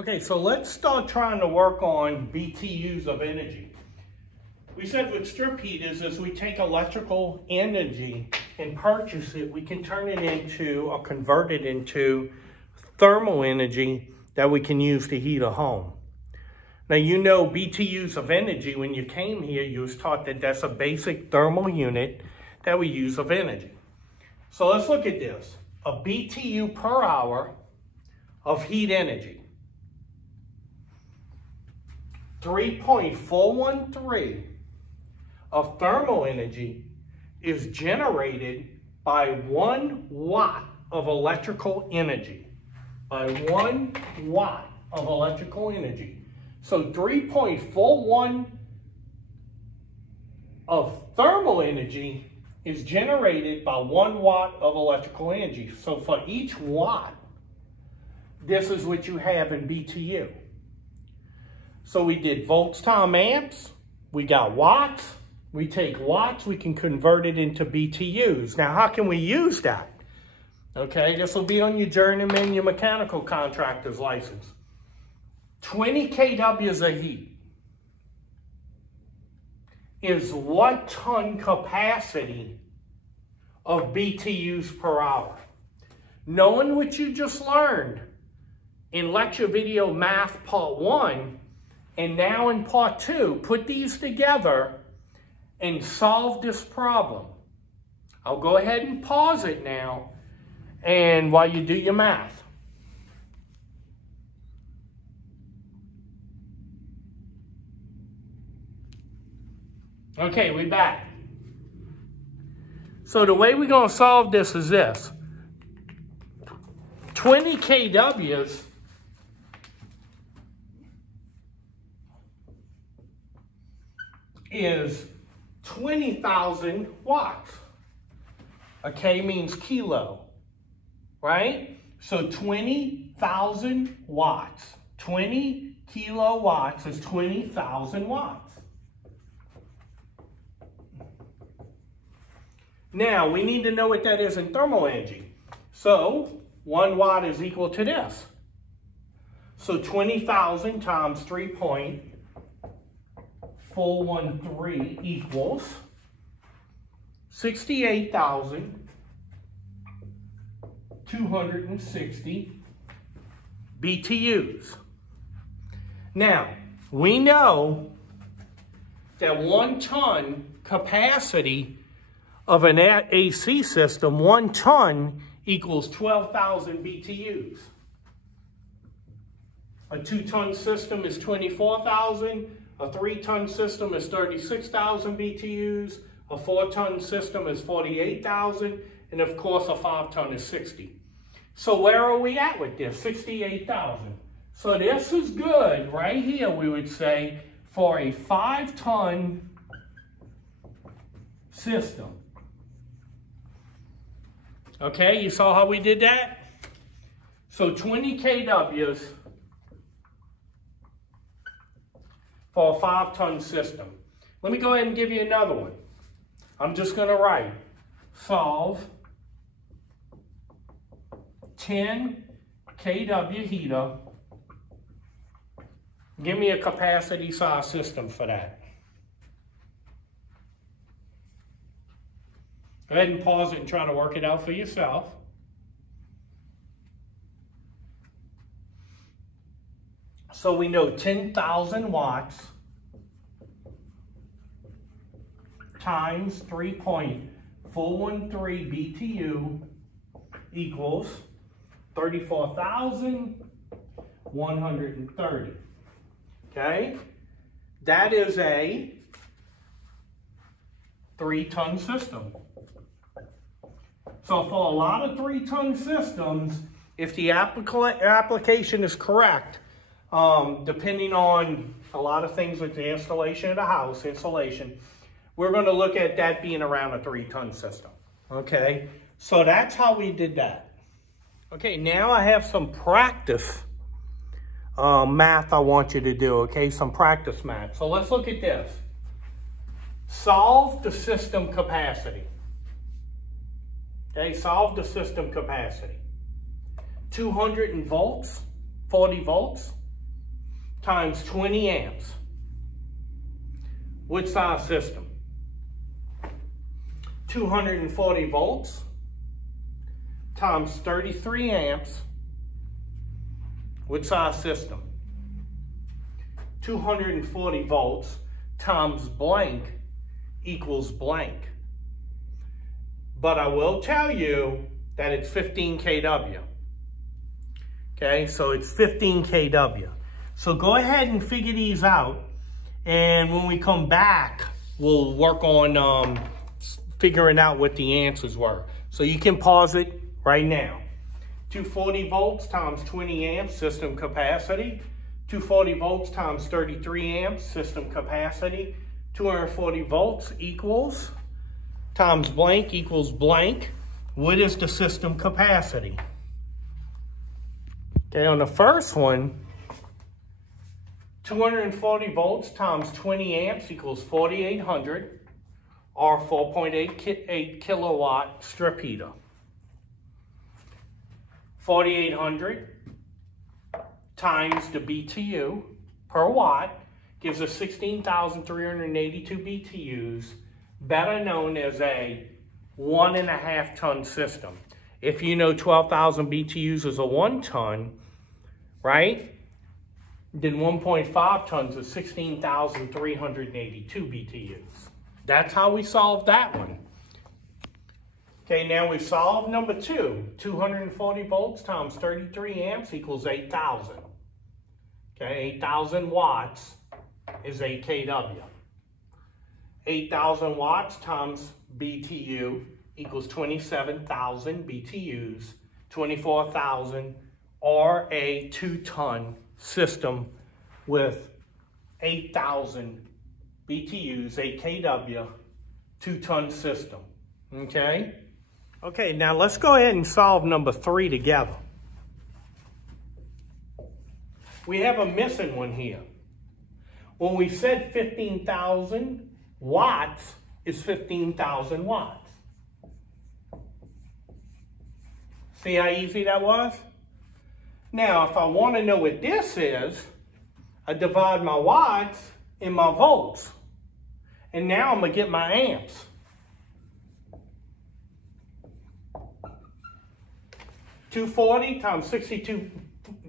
Okay, so let's start trying to work on BTUs of energy. We said with strip heaters, as we take electrical energy and purchase it, we can turn it into or convert it into thermal energy that we can use to heat a home. Now, you know BTUs of energy, when you came here, you was taught that that's a basic thermal unit that we use of energy. So let's look at this. A BTU per hour of heat energy. 3.413 of thermal energy is generated by 1 watt of electrical energy. By 1 watt of electrical energy. So 3.41 of thermal energy is generated by 1 watt of electrical energy. So for each watt, this is what you have in BTU. So we did volts times amps, we got watts, we take watts, we can convert it into BTUs. Now, how can we use that? Okay, this will be on your journeyman, your mechanical contractor's license. 20 kWs of heat is what ton capacity of BTUs per hour. Knowing what you just learned in lecture video math part 1, and now in part 2, put these together and solve this problem. I'll go ahead and pause it now, and while you do your math. Okay, we're back. So the way we're going to solve this is this. 20 kWs is 20,000 watts. A K means kilo, right? So 20,000 watts. 20 kilowatts is 20,000 watts. Now, we need to know what that is in thermal energy. So 1 watt is equal to this. So 20,000 times 3.413 equals 68,260 BTUs. Now, we know that 1 ton capacity of an AC system, 1 ton equals 12,000 BTUs. A 2-ton system is 24,000. A 3-ton system is 36,000 BTUs. A 4-ton system is 48,000. And of course, a 5-ton is 60. So where are we at with this? 68,000. So this is good right here, we would say, for a 5-ton system. Okay, you saw how we did that? So 20 kWs for a 5-ton system. Let me go ahead and give you another one. I'm just going to write solve 10 kW heater. Give me a capacity size system for that. Go ahead and pause it and try to work it out for yourself. So we know 10,000 watts times 3.413 BTU equals 34,130. Okay? That is a 3-ton system. So for a lot of 3-ton systems, if the application is correct, depending on a lot of things with the installation of the house, insulation, we're going to look at that being around a 3-ton system. Okay, so that's how we did that. Okay, now I have some practice math I want you to do, okay? Some practice math. So let's look at this. Solve the system capacity. Okay, solve the system capacity. 200 volts, 40 volts. times 20 amps. What size system? 240 volts times 33 amps. What size system? 240 volts times blank equals blank. But I will tell you that it's 15 kW. Okay, so it's 15 kW. So go ahead and figure these out. And when we come back, we'll work on figuring out what the answers were. So you can pause it right now. 240 volts times 20 amps, system capacity. 240 volts times 33 amps, system capacity. 240 volts equals, times blank equals blank. What is the system capacity? Okay, on the first one, 240 volts times 20 amps equals 4,800, or 4.8 kilowatt strip heater. 4,800 times the BTU per watt gives us 16,382 BTUs, better known as a 1.5 ton system. If you know 12,000 BTUs is a 1 ton, right? Then 1.5 tons is 16,382 BTUs. That's how we solved that one. Okay, now we solved number 2. 240 volts times 33 amps equals 8,000. Okay, 8,000 watts is 8 kW. 8,000 watts times BTU equals 27,000 BTUs, 24,000, or a 2-ton system with 8,000 BTUs, 8 kW, 2-ton system, okay? Okay, now let's go ahead and solve number 3 together. We have a missing one here. When we said 15,000 watts is 15,000 watts. See how easy that was? Now, if I want to know what this is, I divide my watts in my volts. And now I'm going to get my amps. $240 times 62,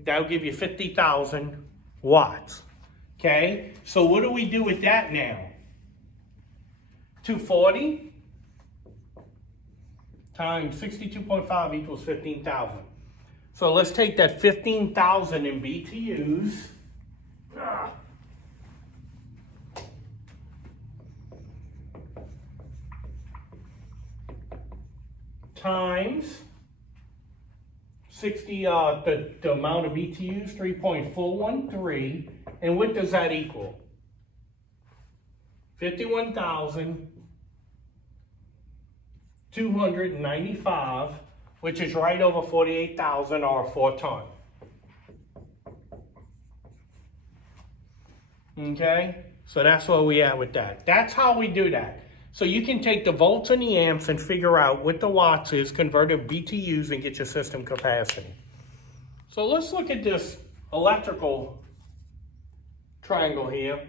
that'll give you 50,000 watts. Okay, so what do we do with that now? 240 times 62.5 equals 15,000. So let's take that 15,000 in BTUs. Times 60, the amount of BTUs, 3.413. And what does that equal? 51,295, which is right over 48,000 or 4 ton. Okay, so that's where we at with that. That's how we do that. So you can take the volts and the amps and figure out what the watts is, convert it to BTUs, and get your system capacity. So let's look at this electrical triangle here.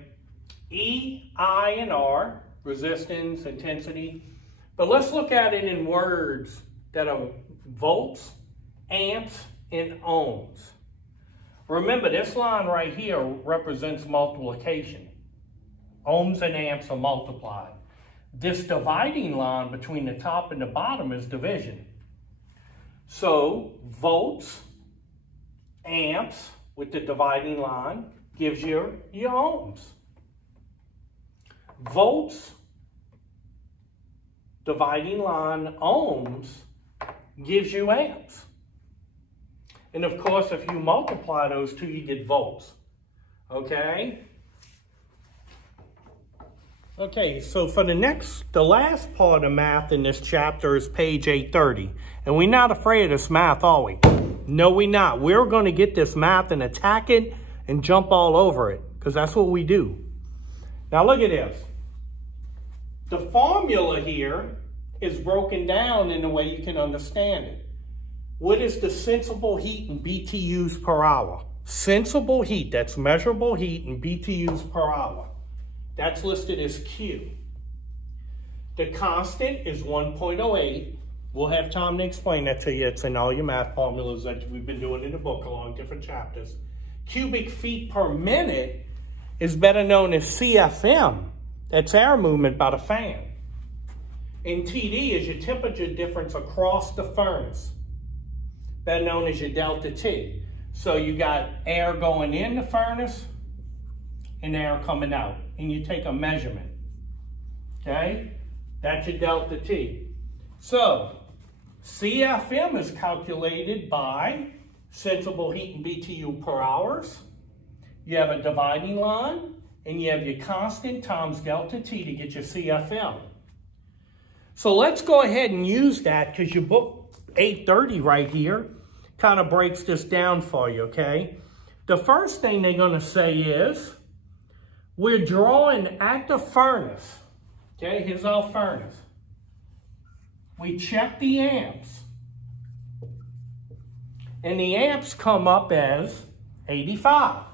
E, I, and R, resistance, intensity. But let's look at it in words that are volts, amps, and ohms. Remember, this line right here represents multiplication. Ohms and amps are multiplied. This dividing line between the top and the bottom is division. So volts, amps with the dividing line gives you your ohms. Volts, dividing line, ohms gives you amps. And of course, if you multiply those two, you get volts. Okay? Okay, so for the last part of math in this chapter is page 830. And we're not afraid of this math, are we? No, we're not. We're going to get this math and attack it and jump all over it, because that's what we do. Now look at this. The formula here is broken down in a way you can understand it. What is the sensible heat in BTUs per hour? sensible heat, that's measurable heat in BTUs per hour. That's listed as Q. The constant is 1.08. We'll have time to explain that to you. It's in all your math formulas that we've been doing in the book along different chapters. Cubic feet per minute is better known as CFM. That's air movement by the fan. And TD is your temperature difference across the furnace, better known as your delta T. So you got air going in the furnace and air coming out, and you take a measurement, okay? That's your delta T. So CFM is calculated by sensible heat in BTU per hours. You have a dividing line, and you have your constant times delta T to get your CFM. So let's go ahead and use that, because your book 830 right here kind of breaks this down for you, okay? The first thing they're going to say is, we're drawing at the furnace. Okay, here's our furnace. We check the amps. And the amps come up as 85.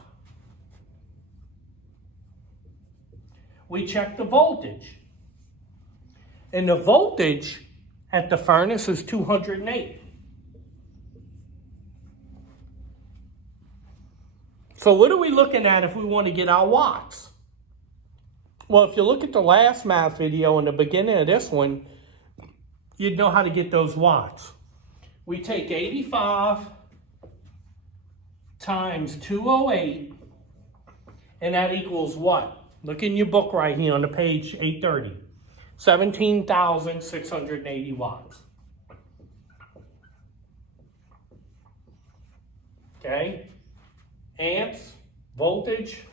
We check the voltage. And the voltage at the furnace is 208. So what are we looking at if we want to get our watts? Well, if you look at the last math video in the beginning of this one, you'd know how to get those watts. We take 85 times 208, and that equals what? Look in your book right here on the page 830. 17,680 watts. Okay? Amps, voltage,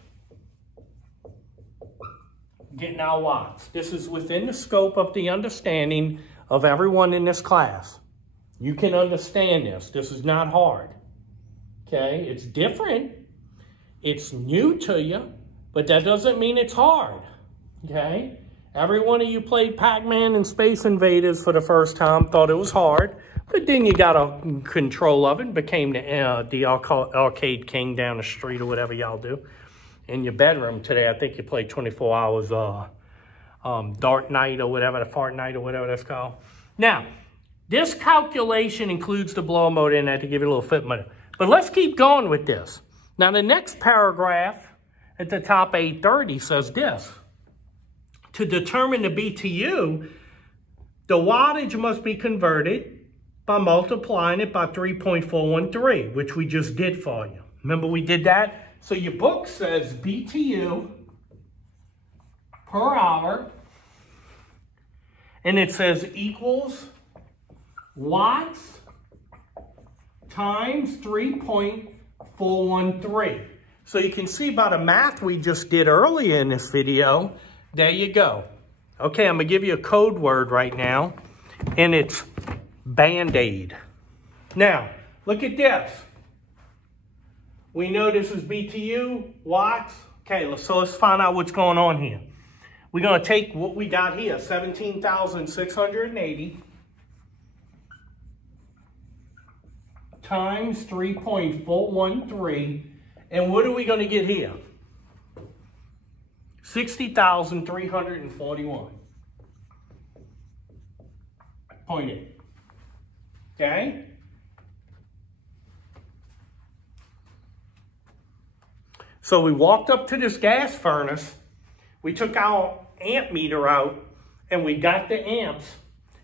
getting our watts. This is within the scope of the understanding of everyone in this class. You can understand this. This is not hard. Okay? It's different. It's new to you, but that doesn't mean it's hard. Okay? Every one of you played Pac-Man and Space Invaders for the first time, thought it was hard, but then you got a control of it and became the arcade king down the street or whatever y'all do. In your bedroom today, I think you played 24 hours Dark Night or whatever, the Fart Night or whatever that's called. Now, this calculation includes the blower motor in there to give you a little fit motor. But let's keep going with this. Now, the next paragraph at the top 830 says this. To determine the BTU, the wattage must be converted by multiplying it by 3.413, which we just did for you. Remember we did that? So your book says BTU per hour, and it says equals watts times 3.413. So you can see by the math we just did earlier in this video, there you go. Okay, I'm going to give you a code word right now, and it's Band-Aid. Now, look at this. We know this is BTU, watts. Okay, so let's find out what's going on here. We're going to take what we got here, 17,680 times 3.413, and what are we going to get here? 60,341.8. Okay? So we walked up to this gas furnace, we took our amp meter out, and we got the amps.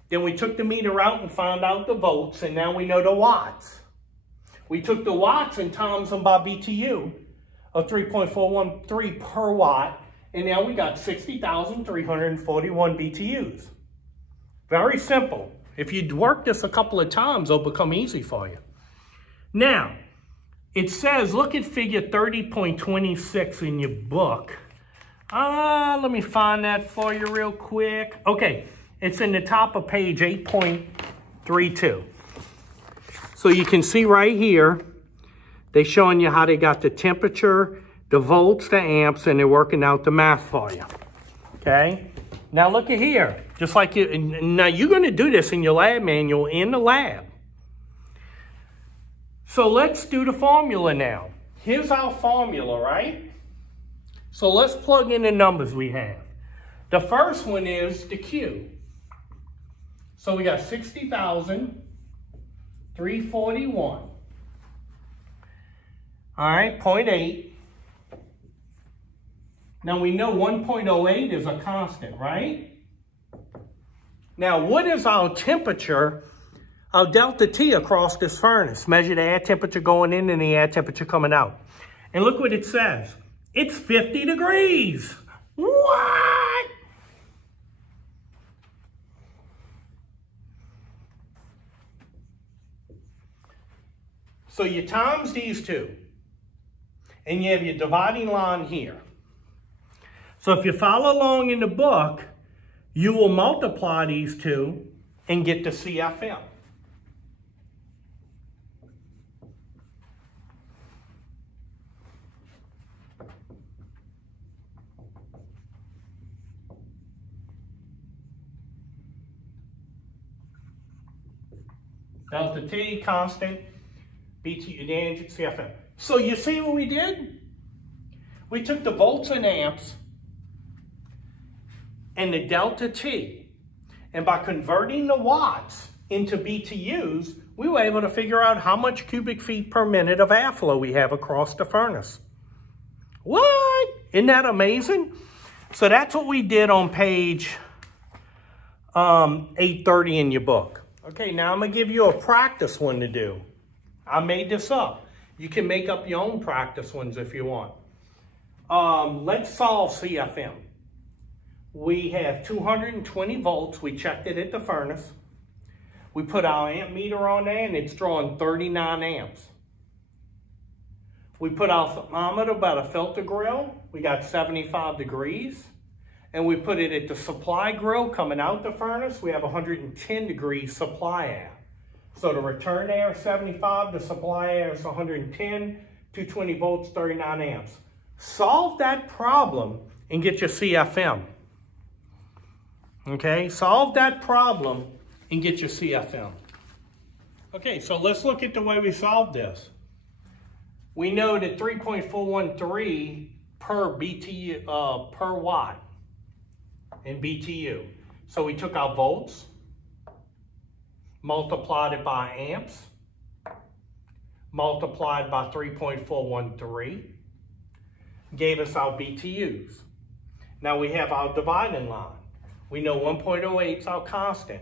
Then we took the meter out and found out the volts, and now we know the watts. We took the watts and times them by BTU of 3.413 per watt, and now we got 60,341 BTUs. Very simple. If you'd work this a couple of times, it'll become easy for you. Now, it says, look at figure 30.26 in your book. Let me find that for you real quick. Okay, it's in the top of page 8.32. So you can see right here, they're showing you how they got the temperature, the volts, the amps, and they're working out the math for you. Okay? Now look at here. Just like you, now you're going to do this in your lab manual in the lab. So let's do the formula now. here's our formula, right? So let's plug in the numbers we have. The first one is the Q. So we got 60,341. All right, 0.8. Now we know 1.08 is a constant, right? Now what is our temperature, our delta T across this furnace? Measure the air temperature going in and the air temperature coming out. And look what it says. It's 50 degrees. What? So you times these two. And you have your dividing line here. So if you follow along in the book, you will multiply these two and get the CFM. Delta T, constant, BT, the CFM. So you see what we did? We took the volts and amps and the delta T, and by converting the watts into BTUs, we were able to figure out how much cubic feet per minute of airflow we have across the furnace. What? Isn't that amazing? So that's what we did on page 830 in your book. Okay, now I'm going to give you a practice one to do. I made this up. You can make up your own practice ones if you want. Let's solve CFM. We have 220 volts. We checked it at the furnace. We put our amp meter on there and it's drawing 39 amps. We put our thermometer by the filter grill. We got 75 degrees. And we put it at the supply grill coming out the furnace. We have 110 degrees supply air. So the return air is 75, the supply air is 110, 220 volts, 39 amps. Solve that problem and get your CFM. Okay, solve that problem and get your CFM. Okay, so let's look at the way we solved this. We know that 3.413 per BTU, per watt in BTU. So we took our volts, multiplied it by amps, multiplied by 3.413, gave us our BTUs. Now we have our dividing line. We know 1.08 is our constant.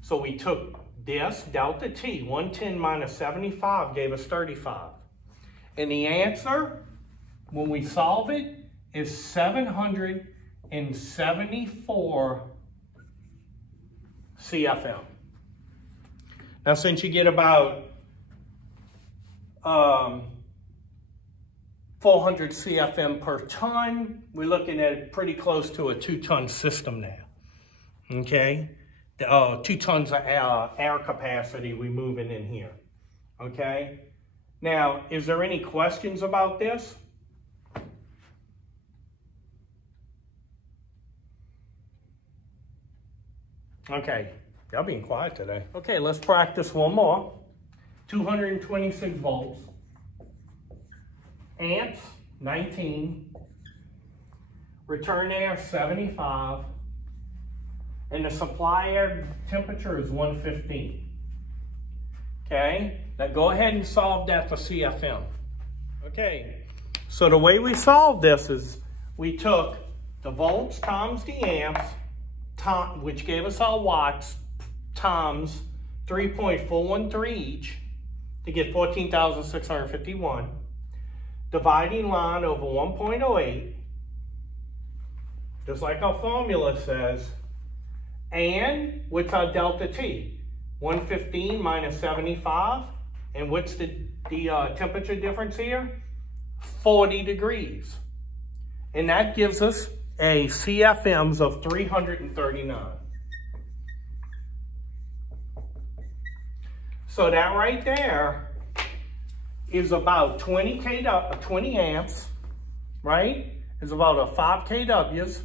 So we took this, delta T, 110 minus 75 gave us 35. And the answer, when we solve it, is 774 CFM. Now, since you get about 400 CFM per ton, we're looking at pretty close to a 2-ton system now. Okay, 2 tons of air capacity we moving in here. Okay, now is there any questions about this? Okay, y'all being quiet today. Okay, let's practice one more. 226 volts. Amps, 19. Return air, 75. And the supply air temperature is 115. Okay, now go ahead and solve that for CFM. Okay, so the way we solved this is we took the volts times the amps, which gave us our watts, times 3.413 each to get 14,651. Dividing line over 1.08, just like our formula says, and what's our delta T? 115 minus 75, and what's the temperature difference here? 40 degrees. And that gives us a CFMs of 339. So that right there is about 20 amps, right? It's about a 5 kWs,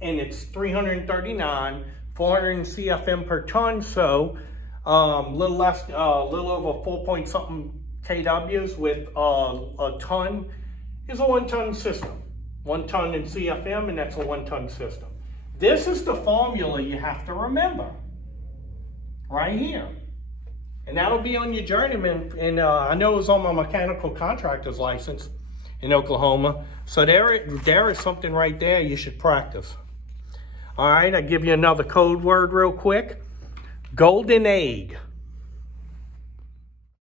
and it's 339, 400 CFM per ton, so little over 4 point something kWs with a ton is a 1 ton system. 1 ton in CFM, and that's a 1 ton system. This is the formula you have to remember, right here. And that'll be on your journeyman, and I know it's on my mechanical contractor's license in Oklahoma. So there is something right there you should practice. All right, I'll give you another code word real quick. Golden egg.